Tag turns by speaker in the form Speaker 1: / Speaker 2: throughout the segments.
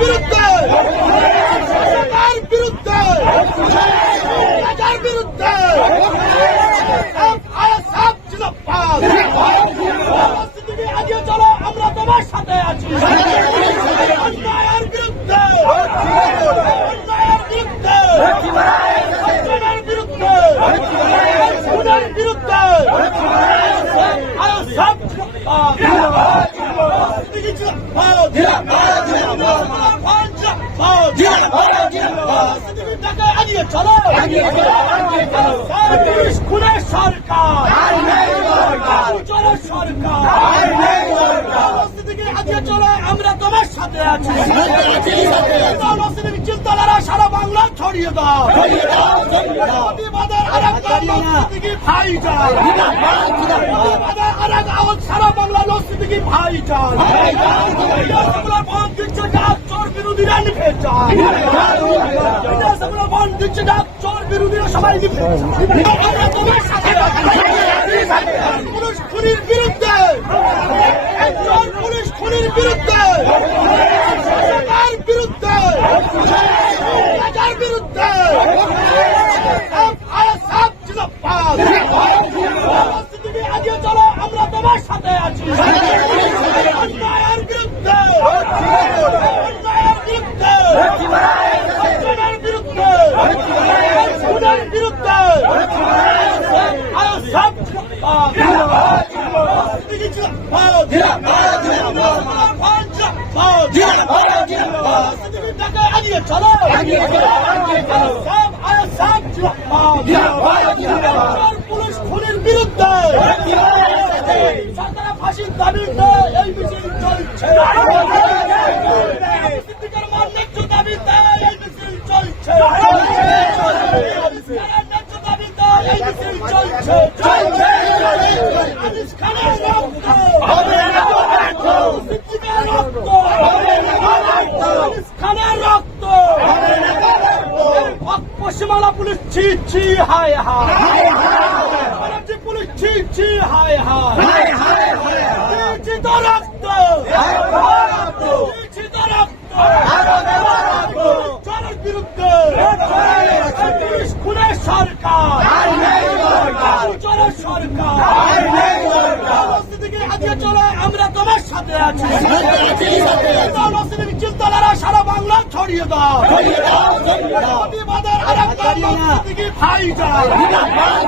Speaker 1: বিরুদ্ধে। সরকার বিরুদ্ধে। রাজার বিরুদ্ধে। জিন্দাবাদ চলো আমরা তোমার রাজনীতিটাকে এগিয়ে চলো পুলিশ খুনের সরকার চলো সরকার রাজনীতিকে এগিয়ে চলো আমরা তোমার সাথে আছি চিন্তাধারা সারা বাংলা ছড়িয়ে দাও প্রতিবাদের সারা বাংলা রাজনীতিকে ভাই যায় বিধানসভা বন্ধ দিচ্ছে ডাক চোর বিরোধীরা নিভে যায় বিধানসভা বন্ধ দিচ্ছে ডাক চোর বিরোধীরা সবাই। পুলিশ খুনির বিরুদ্ধে খুনির বিরুদ্ধে এগিয়ে চলো আমরা তোমার সাথে আছি অন্যায়ের বিরুদ্ধে অন্যায়ের বিরুদ্ধে অন্যায়ের বিরুদ্ধে খুনের বিরুদ্ধে আয় সাপ জিন্দাবাদ রাজনীতিকে জিন্দাবাদ রাজনীতিটাকে এগিয়ে চলো সাপ আয় সাপ জিন্দাবাদ পুলিশ খুনের বিরুদ্ধে সরকার চলছে চলছে এই চলছে আনিস খানের রক্ত সিদ্দিকের রক্ত আনিস খানের রক্ত পশ্চিমবাংলা পুলিশ ছি ছি হায় হায়। পুলিশ ছি ছি হায় হায়। রক্ত। বিরুদ্ধে। পুলিশ সরকার। সরকার। চলো আমরা তোমার সাথে আছি। সারা বাংলা ছড়িয়ে দাও। প্রতিবাদের আরেক রাজনীতিকে ভাই যায়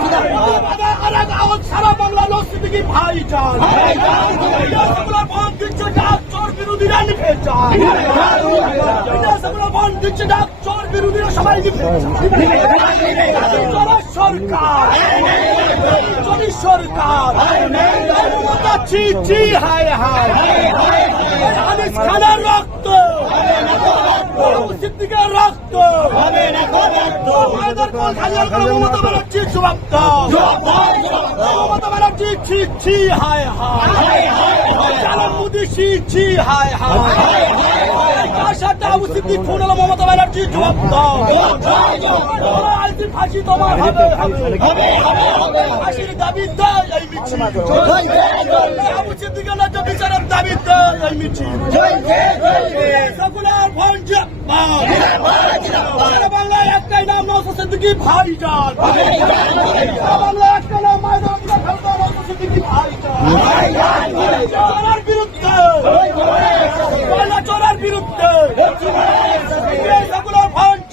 Speaker 1: প্রতিবাদের আরেক আওয়াজ সারা বাংলা রাজনীতিকে ভাই বন্ধ দিচ্ছে ডাক চোর বিরোধীরা নিভে বন্ধ দিচ্ছে ডাক চোর বিরোধীরা সবাই নিভে সরকার। সরকার। ছি ছি হায় হায় আনিস খানের রক্ত সিদ্দিকের রক্ত মমতা ব্যানার্জি জবাব দাও মমতা ব্যানার্জি ছি ছি হায় হায় মোদি ছি ছি হায় হায় কার সাথে আবু সিদ্দিক খুন ফাঁসি তোমার হবে হবে ফাঁসির দাবিতে এই মিছিল। আবু সিদ্দিকের ন্যায্য বিচারের দাবিতে এই মিছিল। সকলের ভঞ্জ সারা বাংলায় একটাই নাম নৌসা সিদ্দিকি ভাইজান। সারা বাংলায় একটাই নাম মায়না নৌসা সিদ্দিকি ভাইজান। চোরার বিরুদ্ধে। চোরার বিরুদ্ধে। সকলের ভঞ্জ